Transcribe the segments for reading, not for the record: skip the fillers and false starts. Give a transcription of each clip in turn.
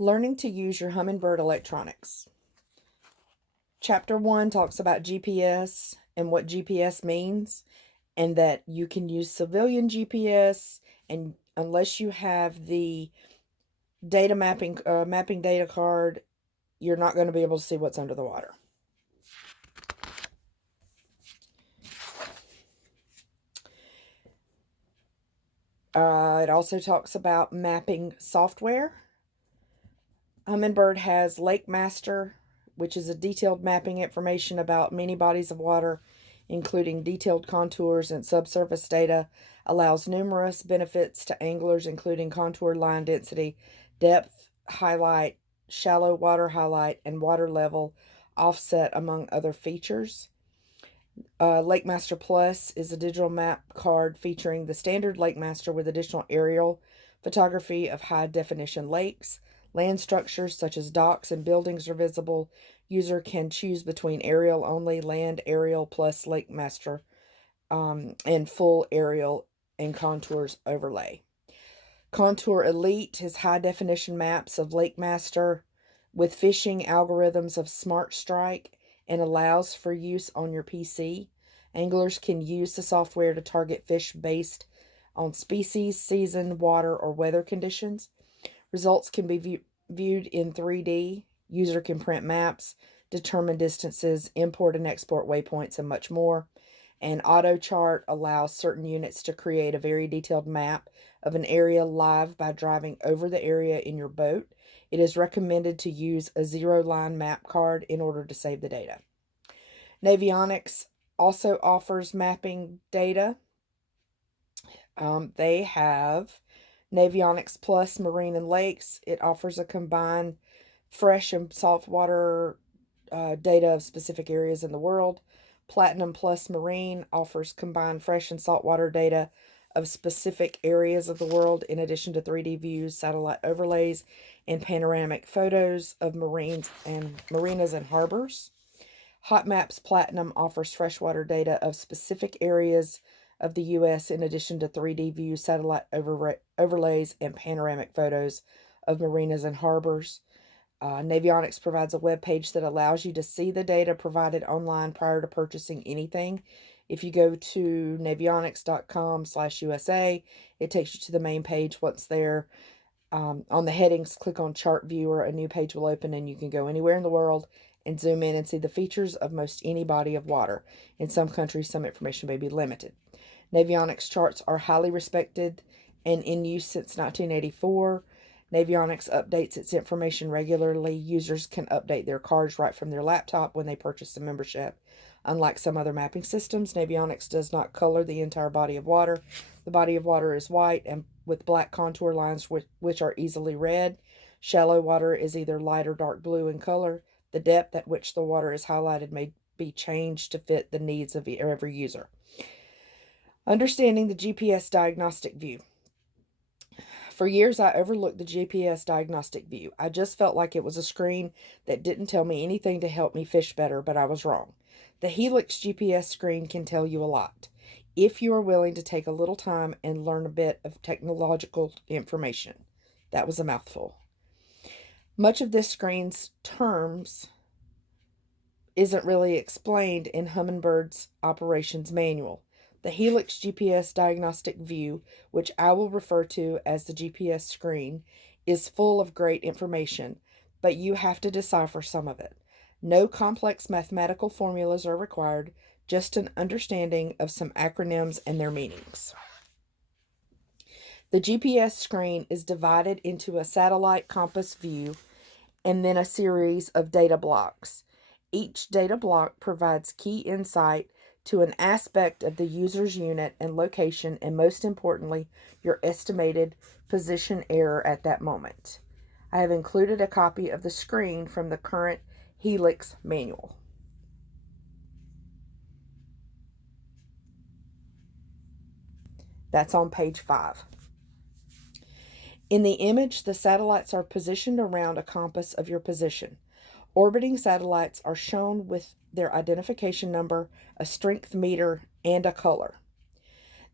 Learning to use your Humminbird electronics. Chapter 1 talks about GPS and what GPS means, and that you can use civilian GPS, and unless you have the data mapping data card, you're not going to be able to see what's under the water. It also talks about mapping software. Humminbird has LakeMaster, which is a detailed mapping information about many bodies of water, including detailed contours and subsurface data, allows numerous benefits to anglers, including contour line density, depth highlight, shallow water highlight, and water level offset, among other features. LakeMaster Plus is a digital map card featuring the standard LakeMaster with additional aerial photography of high-definition lakes. Land structures such as docks and buildings are visible. User can choose between aerial only, land, aerial plus LakeMaster, and full aerial and contours overlay. Contour Elite is high-definition maps of LakeMaster with fishing algorithms of Smart Strike and allows for use on your PC. Anglers can use the software to target fish based on species, season, water, or weather conditions. Results can be viewed in 3D. User can print maps, determine distances, import and export waypoints, and much more. And AutoChart allows certain units to create a very detailed map of an area live by driving over the area in your boat. It is recommended to use a zero-line map card in order to save the data. Navionics also offers mapping data. They have Navionics Plus Marine and Lakes. It offers a combined fresh and saltwater data of specific areas in the world. Platinum Plus Marine offers combined fresh and saltwater data of specific areas of the world, in addition to 3D views, satellite overlays, and panoramic photos of marinas and harbors. Hot Maps Platinum offers freshwater data of specific areas of the U.S., in addition to 3D views, satellite overlays, and panoramic photos of marinas and harbors. Navionics provides a web page that allows you to see the data provided online prior to purchasing anything. If you go to navionics.com/USA, it takes you to the main page. Once there, on the headings, click on Chart Viewer. A new page will open and you can go anywhere in the world and zoom in and see the features of most any body of water. In some countries, some information may be limited. Navionics charts are highly respected and in use since 1984. Navionics updates its information regularly. Users can update their cards right from their laptop when they purchase a membership. Unlike some other mapping systems, Navionics does not color the entire body of water. The body of water is white and with black contour lines which are easily read. Shallow water is either light or dark blue in color. The depth at which the water is highlighted may be changed to fit the needs of every user. Understanding the GPS diagnostic view. For years, I overlooked the GPS diagnostic view. I just felt like it was a screen that didn't tell me anything to help me fish better, but I was wrong. The Helix GPS screen can tell you a lot if you are willing to take a little time and learn a bit of technological information. That was a mouthful. Much of this screen's terms isn't really explained in Humminbird's operations manual. The Helix GPS diagnostic view, which I will refer to as the GPS screen, is full of great information, but you have to decipher some of it. No complex mathematical formulas are required, just an understanding of some acronyms and their meanings. The GPS screen is divided into a satellite compass view and then a series of data blocks. Each data block provides key insight to an aspect of the user's unit and location, and most importantly, your estimated position error at that moment. I have included a copy of the screen from the current Helix manual. That's on page 5. In the image, the satellites are positioned around a compass of your position. Orbiting satellites are shown with their identification number, a strength meter, and a color.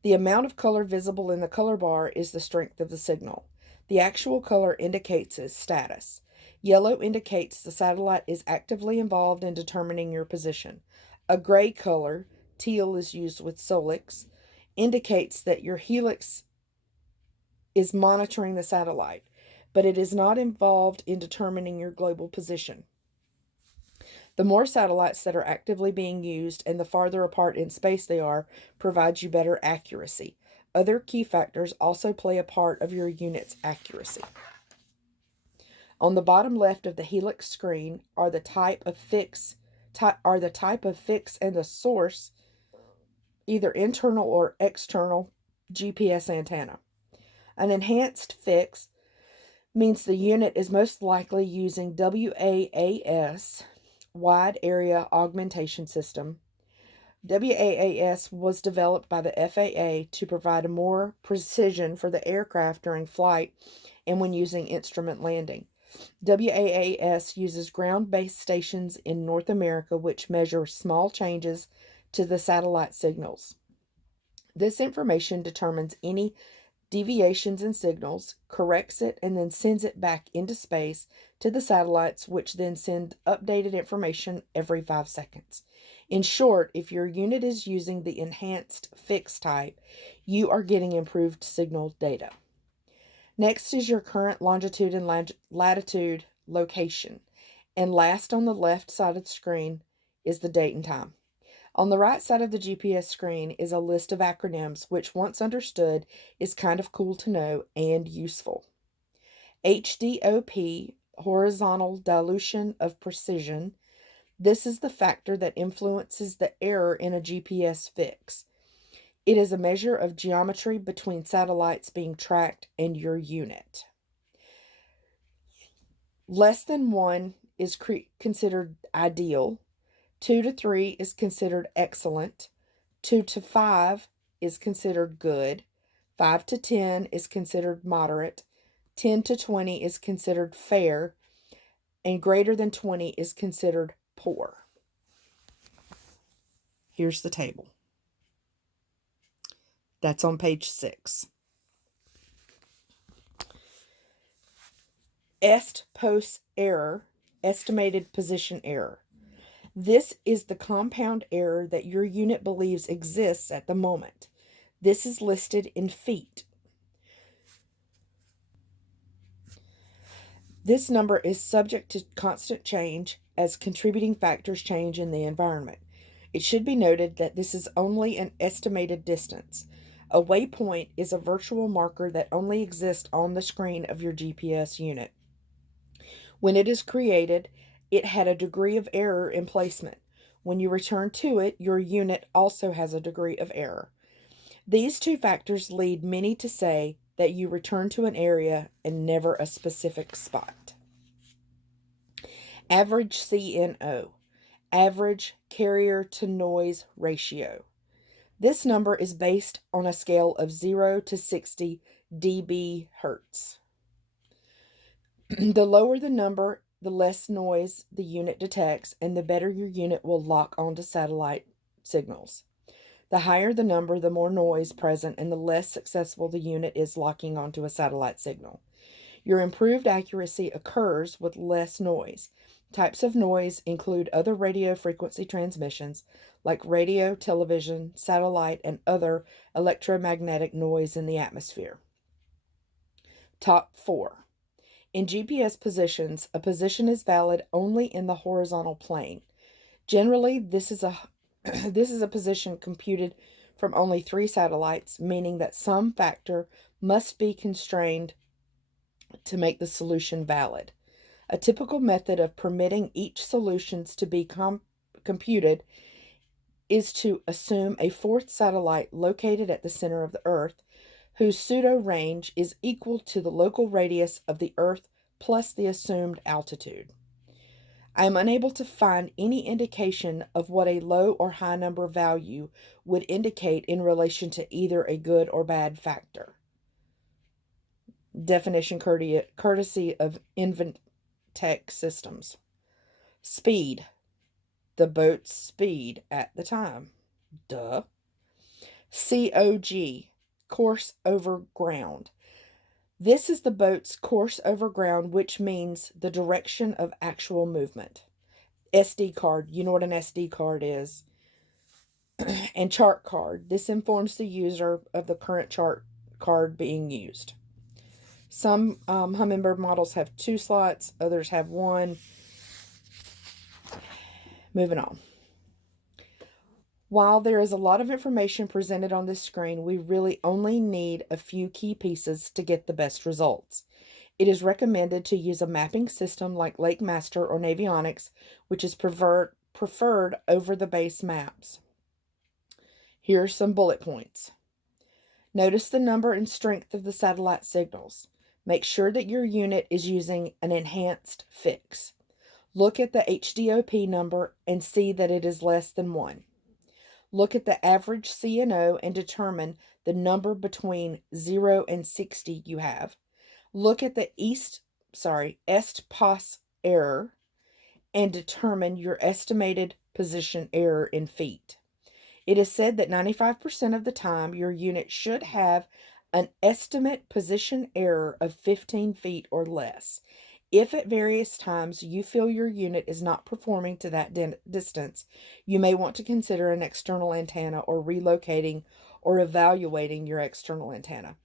The amount of color visible in the color bar is the strength of the signal. The actual color indicates its status. Yellow indicates the satellite is actively involved in determining your position. A gray color, teal is used with Solix, indicates that your helix is monitoring the satellite, but it is not involved in determining your global position. The more satellites that are actively being used and the farther apart in space they are, provides you better accuracy. Other key factors also play a part of your unit's accuracy. On the bottom left of the helix screen are the type of fix and the source, either internal or external GPS antenna. An enhanced fix means the unit is most likely using WAAS, Wide Area Augmentation System. WAAS was developed by the FAA to provide more precision for the aircraft during flight and when using instrument landing. WAAS uses ground-based stations in North America which measure small changes to the satellite signals. This information determines any deviations in signals, corrects it, and then sends it back into space to the satellites, which then send updated information every 5 seconds. In short, if your unit is using the enhanced fix type, you are getting improved signal data. Next is your current longitude and latitude location. And last on the left side of the screen is the date and time. On the right side of the GPS screen is a list of acronyms, which once understood is kind of cool to know and useful. HDOP, horizontal dilution of precision. This is the factor that influences the error in a GPS fix. It is a measure of geometry between satellites being tracked and your unit. Less than 1 is considered ideal. 2 to 3 is considered excellent. 2 to 5 is considered good. 5 to 10 is considered moderate. 10 to 20 is considered fair. And greater than 20 is considered poor. Here's the table. That's on page 6. Est-post error, estimated position error. This is the compound error that your unit believes exists at the moment. This is listed in feet. This number is subject to constant change as contributing factors change in the environment. It should be noted that this is only an estimated distance. A waypoint is a virtual marker that only exists on the screen of your GPS unit. When it is created, it had a degree of error in placement. When you return to it, your unit also has a degree of error. These two factors lead many to say that you return to an area and never a specific spot. Average CNO, average carrier to noise ratio. This number is based on a scale of 0 to 60 dB hertz. The lower the number, the less noise the unit detects, and the better your unit will lock onto satellite signals. The higher the number, the more noise present, and the less successful the unit is locking onto a satellite signal. Your improved accuracy occurs with less noise. Types of noise include other radio frequency transmissions, like radio, television, satellite, and other electromagnetic noise in the atmosphere. Top 4. In GPS positions, a position is valid only in the horizontal plane. Generally, this is a position computed from only 3 satellites, meaning that some factor must be constrained to make the solution valid. A typical method of permitting each solutions to be computed is to assume a 4th satellite located at the center of the Earth, whose pseudo-range is equal to the local radius of the Earth plus the assumed altitude. I am unable to find any indication of what a low or high number value would indicate in relation to either a good or bad factor. Definition courtesy of Inventec Systems. Speed. The boat's speed at the time. Duh. COG. Course over ground. This is the boat's course over ground, which means the direction of actual movement. SD card, you know what an SD card is. And chart card, this informs the user of the current chart card being used. Some Humminbird models have 2 slots, others have 1. Moving on. While there is a lot of information presented on this screen, we really only need a few key pieces to get the best results. It is recommended to use a mapping system like LakeMaster or Navionics, which is preferred over the base maps. Here are some bullet points. Notice the number and strength of the satellite signals. Make sure that your unit is using an enhanced fix. Look at the HDOP number and see that it is less than 1. Look at the average CNO and determine the number between 0 and 60 you have. Look at the est-pos error and determine your estimated position error in feet. It is said that 95% of the time your unit should have an estimate position error of 15 feet or less. If at various times you feel your unit is not performing to that distance, you may want to consider an external antenna or relocating or evaluating your external antenna.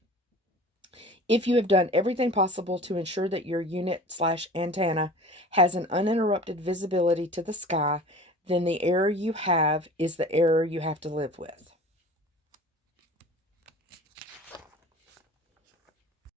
If you have done everything possible to ensure that your unit/antenna has an uninterrupted visibility to the sky, then the error you have is the error you have to live with.